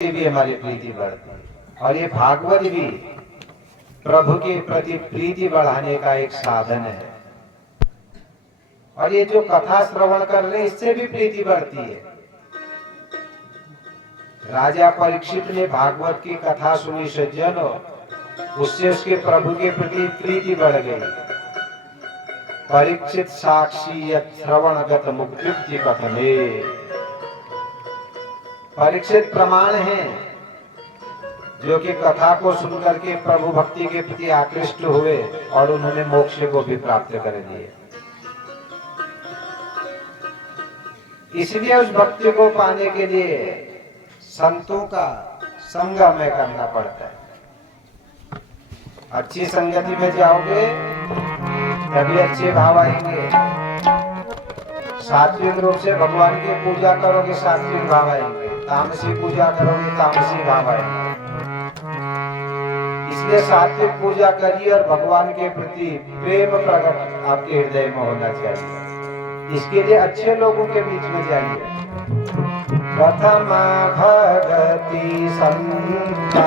भी हमारी प्रीति बढ़ती है। और ये भागवत भी प्रभु के प्रति प्रीति बढ़ाने का एक साधन है। और ये जो कथा श्रवण कर रहे इससे भी प्रीति बढ़ती है। राजा परीक्षित ने भागवत की कथा सुनी सज्जनों, उससे उसके प्रभु के प्रति प्रीति बढ़ गई। परीक्षित साक्षी यत् श्रवणगत मुक्ति कथने, परीक्षित प्रमाण है जो कि कथा को सुनकर के प्रभु भक्ति के प्रति आकृष्ट हुए और उन्होंने मोक्ष को भी प्राप्त कर दिए। इसलिए उस भक्ति को पाने के लिए संतों का संग हमें करना पड़ता है। अच्छी संगति में जाओगे तभी अच्छे भाव आएंगे। सात्विक रूप से भगवान की पूजा करोगे, सात्विक भाव आएंगे। तामसी पूजा करोगे, तामसी भाव आएंगे। इसलिए सात्विक पूजा करिए और भगवान के प्रति प्रेम प्रकट आपके हृदय में होना चाहिए। इसके लिए अच्छे लोगों के बीच में जाइए। प्रथम भगति संता,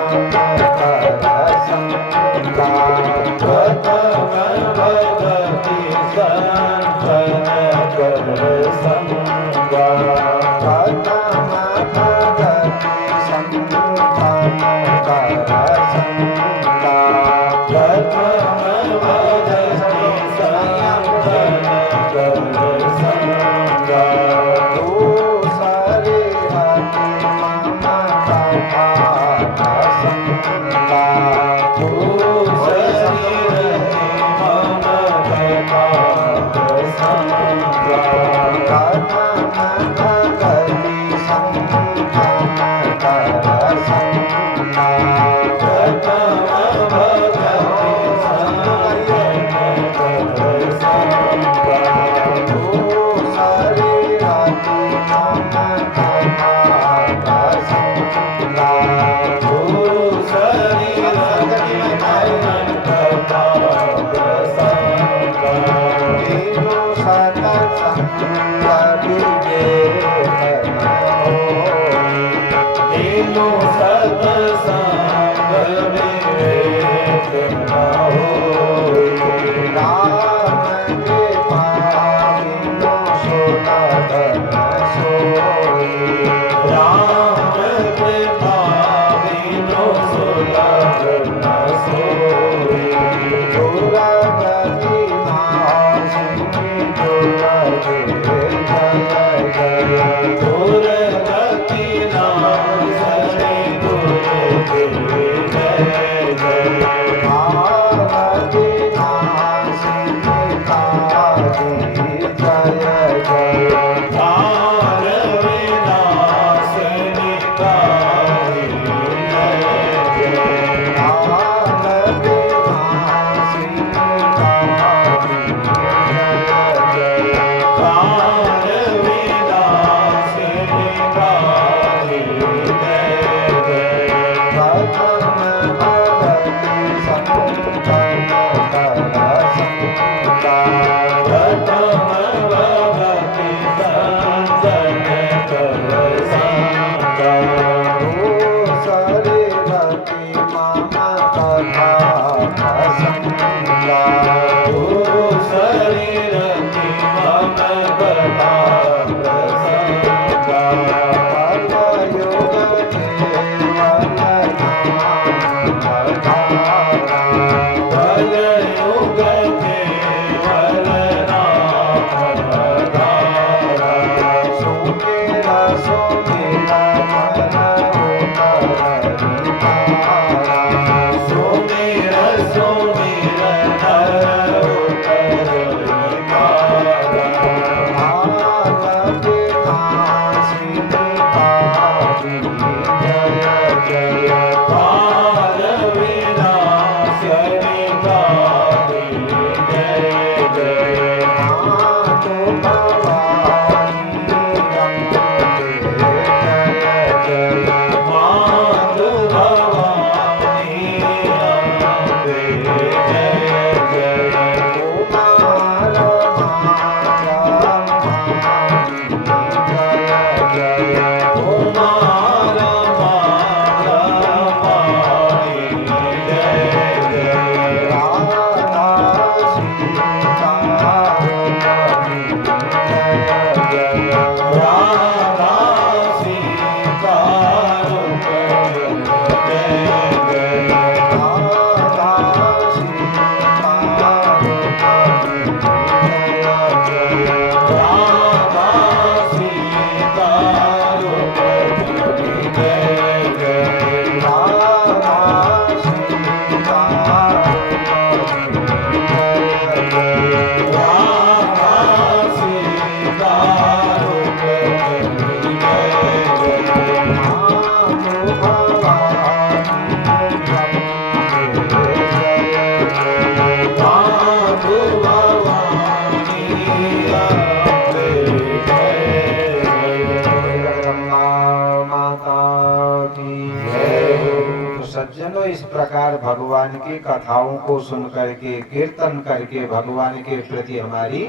की जय। तो सज्जनों, इस प्रकार भगवान की कथाओं को सुन करके, कीर्तन करके भगवान के प्रति हमारी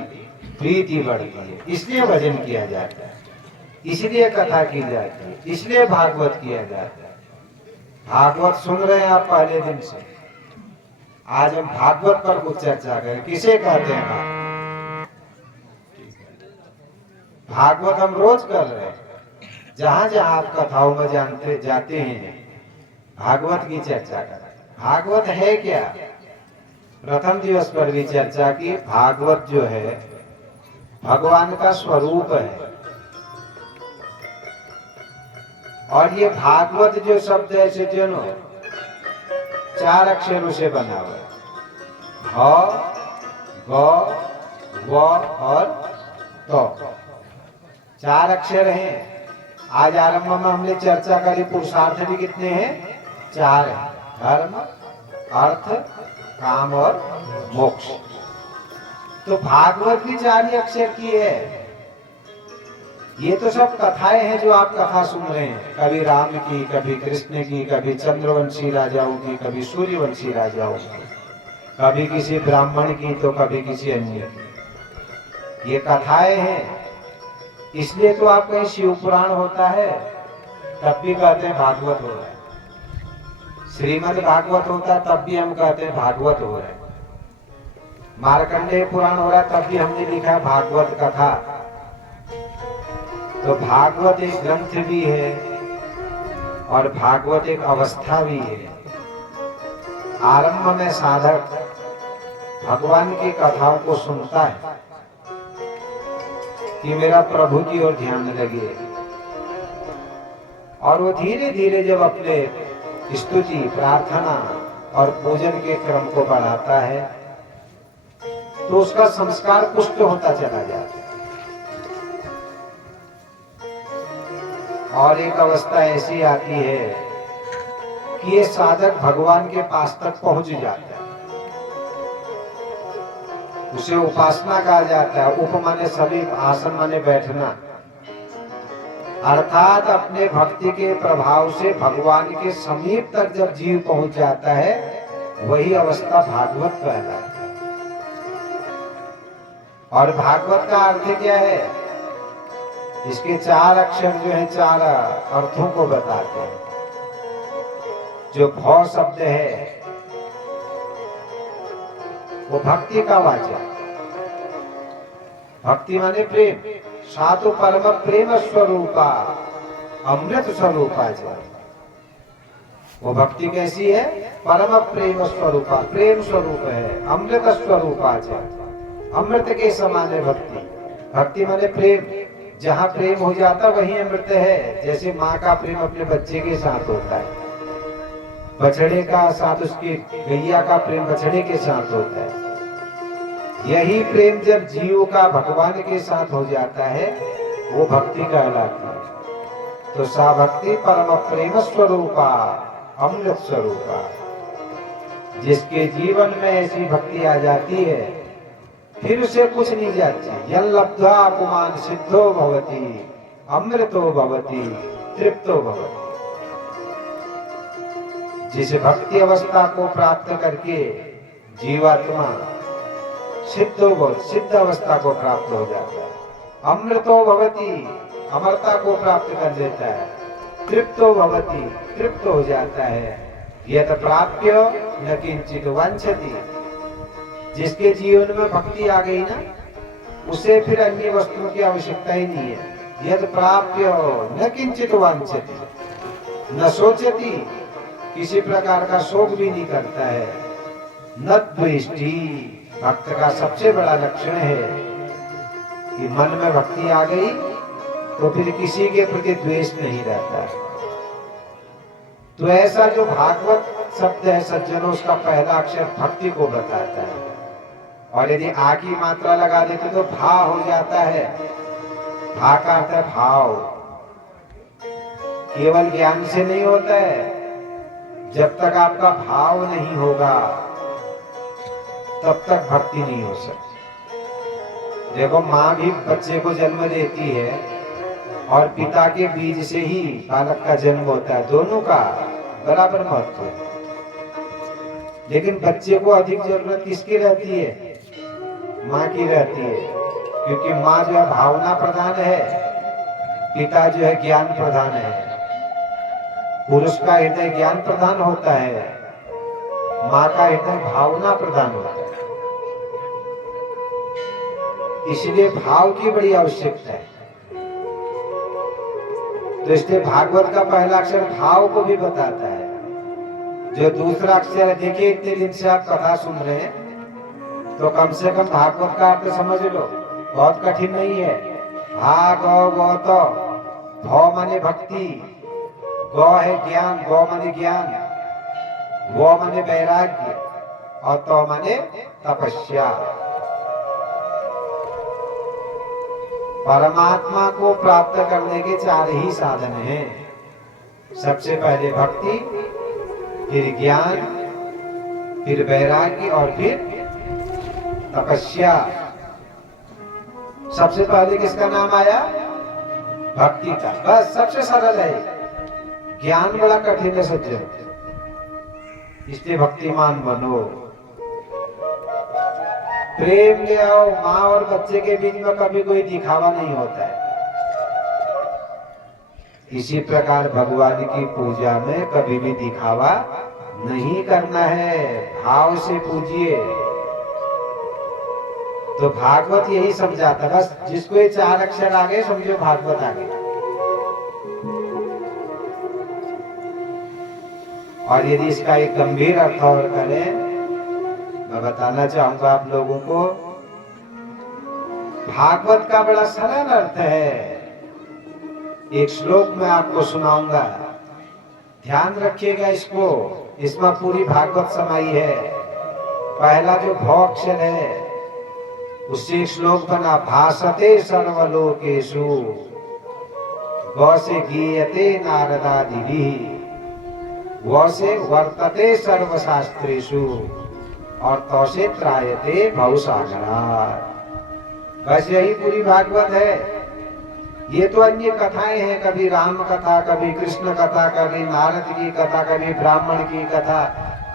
प्रीति बढ़ती है। इसलिए भजन किया जाता है, इसलिए कथा की जाती है, इसलिए भागवत किया जाता है। भागवत सुन रहे हैं आप पहले दिन से। आज हम भागवत पर कुछ चर्चा करें। किसे कहते हैं भागवत? हम रोज कर रहे हैं। जहां जहां आप कथाओं में जानते जाते हैं, भागवत की चर्चा करें। भागवत है क्या? प्रथम दिवस पर भी चर्चा की। भागवत जो है भगवान का स्वरूप है। और ये भागवत जो शब्द है सज्जनों, 4 अक्षरों से बना हुआ है। भ, ग, व और तो 4 अक्षर हैं। आज आरंभ में हमने चर्चा करी, पुरुषार्थ भी कितने हैं? 4 हैं। धर्म, अर्थ, काम और मोक्ष। तो भागवत भी 4 ही अक्षर की है। ये तो सब कथाएं हैं जो आप कथा सुन रहे हैं, कभी राम की, कभी कृष्ण की, कभी चंद्रवंशी राजाओं की, कभी सूर्यवंशी राजाओं की, कभी किसी ब्राह्मण की, तो कभी किसी अन्य की। ये कथाएं हैं। इसलिए तो आप कहीं शिव पुराण होता है तब भी कहते हैं भागवत हो रहा है। श्रीमद् भागवत होता है तब भी हम कहते हैं भागवत हो रहा है। मार्कंडेय पुराण हो रहा है तब भी हमने लिखा है भागवत कथा। तो भागवत एक ग्रंथ भी है और भागवत एक अवस्था भी है। आरंभ में साधक भगवान की कथाओं को सुनता है कि मेरा प्रभु की ओर ध्यान लगे, और वो धीरे धीरे जब अपने स्तुति, प्रार्थना और पूजन के क्रम को बढ़ाता है तो उसका संस्कार पुष्ट होता चला जाता है। और एक अवस्था ऐसी आती है कि ये साधक भगवान के पास तक पहुंच जाता है। उसे उपासना कहा जाता है। उप माने सभी, आसन माने बैठना। अर्थात अपने भक्ति के प्रभाव से भगवान के समीप तक जब जीव पहुंच जाता है, वही अवस्था भागवत कहलाती है। और भागवत का अर्थ क्या है? इसके 4 अक्षर जो है 4 अर्थों को बताते हैं। जो भौ शब्द है वो भक्ति का वाचक। भक्ति माने प्रेम। साधु परम प्रेम स्वरूपा अमृत स्वरूपा। वो भक्ति कैसी है? परम प्रेम स्वरूपा, प्रेम स्वरूप है, अमृत स्वरूपा। अमृत के समान है भक्ति। भक्ति माने प्रेम। जहाँ प्रेम हो जाता वही अमृत है। जैसे माँ का प्रेम अपने बच्चे के साथ होता है, बछड़े का साथ, उसकी गैया का प्रेम बछड़े के साथ होता है। यही प्रेम जब जीव का भगवान के साथ हो जाता है वो भक्ति कहलाती है। तो सा भक्ति परम प्रेम स्वरूपा अमृत स्वरूपा। जिसके जीवन में ऐसी भक्ति आ जाती है फिर उसे कुछ नहीं जाती। यं लब्ध्वा पुमान् सिद्धो भवति अमृतो भवति तृप्तो भवति। जिस भक्ति अवस्था को प्राप्त करके जीवात्मा सिद्ध अवस्था को प्राप्त हो जाता है। अमृतो भवति, अमरता को प्राप्त कर लेता है। तृप्तो भवति, तृप्त हो जाता है। यत प्राप्य न किंचित वांछति। जिसके जीवन में भक्ति आ गई ना, उसे फिर अन्य वस्तुओं की आवश्यकता ही नहीं है। यत प्राप्य न किंचित वांछति, न सोचति, किसी प्रकार का शोक भी नहीं करता है। न द्वेष्टि। भक्त का सबसे बड़ा लक्षण है कि मन में भक्ति आ गई तो फिर किसी के प्रति द्वेष नहीं रहता। तो ऐसा जो भागवत शब्द है सज्जनों, उसका पहला अक्षर भक्ति को बताता है। और यदि आ की मात्रा लगा देते तो भा हो जाता है। भा का अर्थ है भाव। केवल ज्ञान से नहीं होता है। जब तक आपका भाव नहीं होगा तब तक भक्ति नहीं हो सकती। देखो, माँ भी बच्चे को जन्म देती है और पिता के बीज से ही बालक का जन्म होता है, दोनों का बराबर महत्व है। लेकिन बच्चे को अधिक जरूरत किसकी रहती है? माँ की रहती है, क्योंकि माँ जो है भावना प्रधान है, पिता जो है ज्ञान प्रधान है। पुरुष का हृदय ज्ञान प्रधान होता है, माँ का हृदय भावना प्रधान होता है। इसलिए भाव की बड़ी आवश्यकता है। तो इसलिए भागवत का पहला अक्षर भाव को भी बताता है। जो दूसरा अक्षर है, देखिए इतने दिन से आप कथा सुन रहे हैं, तो कम से कम भागवत का अर्थ समझ लो, बहुत कठिन नहीं है। भाग गौ तो भौ माने भक्ति, गौ है ज्ञान, गौ माने ज्ञान, वो माने वैराग्य, और तो माने तपस्या। परमात्मा को प्राप्त करने के 4 ही साधन हैं। सबसे पहले भक्ति, फिर ज्ञान, फिर वैराग्य और फिर तपस्या। सबसे पहले किसका नाम आया? भक्ति का। बस सबसे सरल है। ज्ञान बड़ा कठिन है सज्जन, इसलिए भक्तिमान बनो। प्रेम ले आओ। माँ और बच्चे के बीच में कभी कोई दिखावा नहीं होता है। इसी प्रकार भगवान की पूजा में कभी भी दिखावा नहीं करना है, भाव से पूजिए। तो भागवत यही समझाता, बस जिसको ये 4 अक्षर आ गए समझो भागवत आ गया। और यदि इसका एक गंभीर अर्थ और करें, मैं बताना चाहूंगा आप लोगों को, भागवत का बड़ा सरल अर्थ है। एक श्लोक मैं आपको सुनाऊंगा, ध्यान रखिएगा इसको। इसमें पूरी भागवत समाई है। पहला जो भौ अक्षर है, उससे एक श्लोक बना, भासते सर्वलोकेषु गौ से गीयते नारदादिभिः, गौ से वर्तते सर्वशास्त्रेषु, और तो से त्रायते भवसागरात्। बस यही पूरी भागवत है। ये तो अन्य कथाएं हैं, कभी राम कथा, कभी कृष्ण कथा, कभी नारद की कथा, कभी ब्राह्मण की कथा,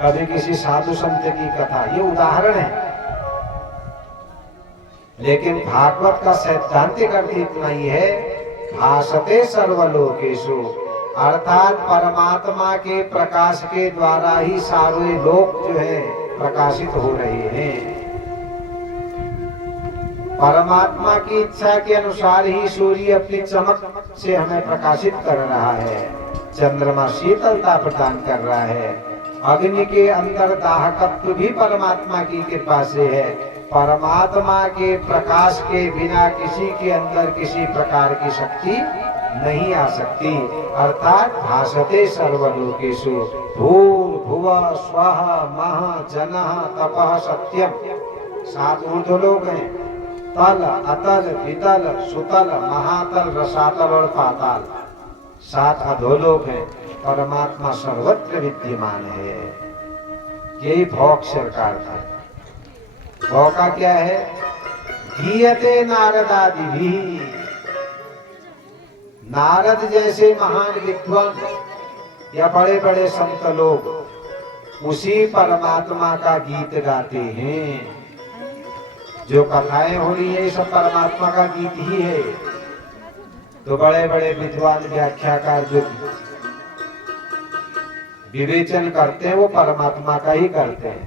कभी किसी साधु संत की कथा, ये उदाहरण है। लेकिन भागवत का सैद्धांतिक अर्थ इतना ही है, भासते सर्वलोकेषु, अर्थात परमात्मा के प्रकाश के द्वारा ही सारे लोक जो है प्रकाशित हो रहे हैं। परमात्मा की इच्छा के अनुसार ही सूर्य अपनी चमक से हमें प्रकाशित कर रहा है, चंद्रमा शीतलता प्रदान कर रहा है, अग्नि के अंदर दाहकत्व भी परमात्मा की कृपा से है। परमात्मा के प्रकाश के बिना किसी के अंदर किसी प्रकार की शक्ति नहीं आ सकती। अर्थात भासते सर्वलोकेषु भूर्भुवः स्वः महः जनः तपः सत्यम। 7 ऊर्ध्वलोक हैं, तल, अतल, वितल, सुतल, महातल, रसातल और पाताल। 7 अधोलोक हैं। परमात्मा सर्वत्र विद्यमान है। यही भौ अक्षर का अर्थ है। भौ का क्या है? गीयते नारदादिभिः, नारद जैसे महान विद्वान या बड़े बड़े संत लोग उसी परमात्मा का गीत गाते हैं। जो कथाएं हो रही है ये सब परमात्मा का गीत ही है। तो बड़े बड़े विद्वान व्याख्याकार जो विवेचन करते हैं वो परमात्मा का ही करते हैं।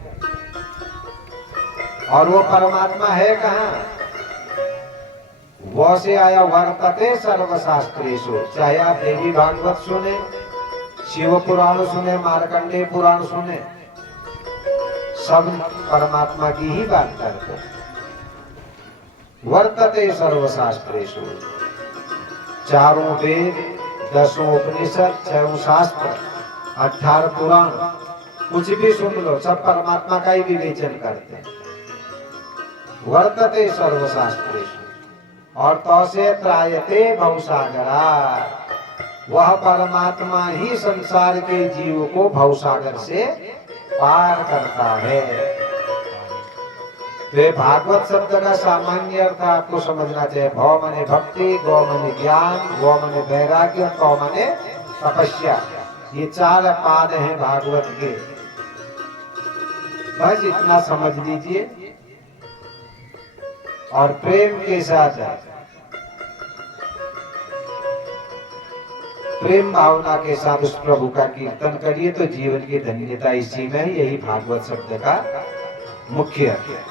और वो परमात्मा है कहाँ? वो से आया वर्तते सर्वशास्त्रेषु। चाहे आप देवी भागवत सुने, शिव पुराण सुने, मार्कंडेय पुराण सुने, सब परमात्मा की ही बात करते हैं। वर्तते सर्वशास्त्रेषु, 4 वेद, 10 उपनिषद, 6 शास्त्र, 18 पुराण, कुछ भी सुन लो, सब परमात्मा का ही विवेचन करते हैं। वर्तते सर्वशास्त्रेषु, और तो से त्रायते भवसागरात्, वह परमात्मा ही संसार के जीव को भवसागर से पार करता है। तो ये भागवत शब्द का सामान्य अर्थ आपको समझना चाहिए। भव माने भक्ति, गौ माने ज्ञान, गौ माने वैराग्य, कौ माने तपस्या। ये 4 पाद हैं भागवत के। बस इतना समझ लीजिए और प्रेम के साथ प्रेम भावना के साथ उस प्रभु का कीर्तन करिए तो जीवन की धन्यता इसी में है। यही भागवत शब्द का मुख्य अर्थ है।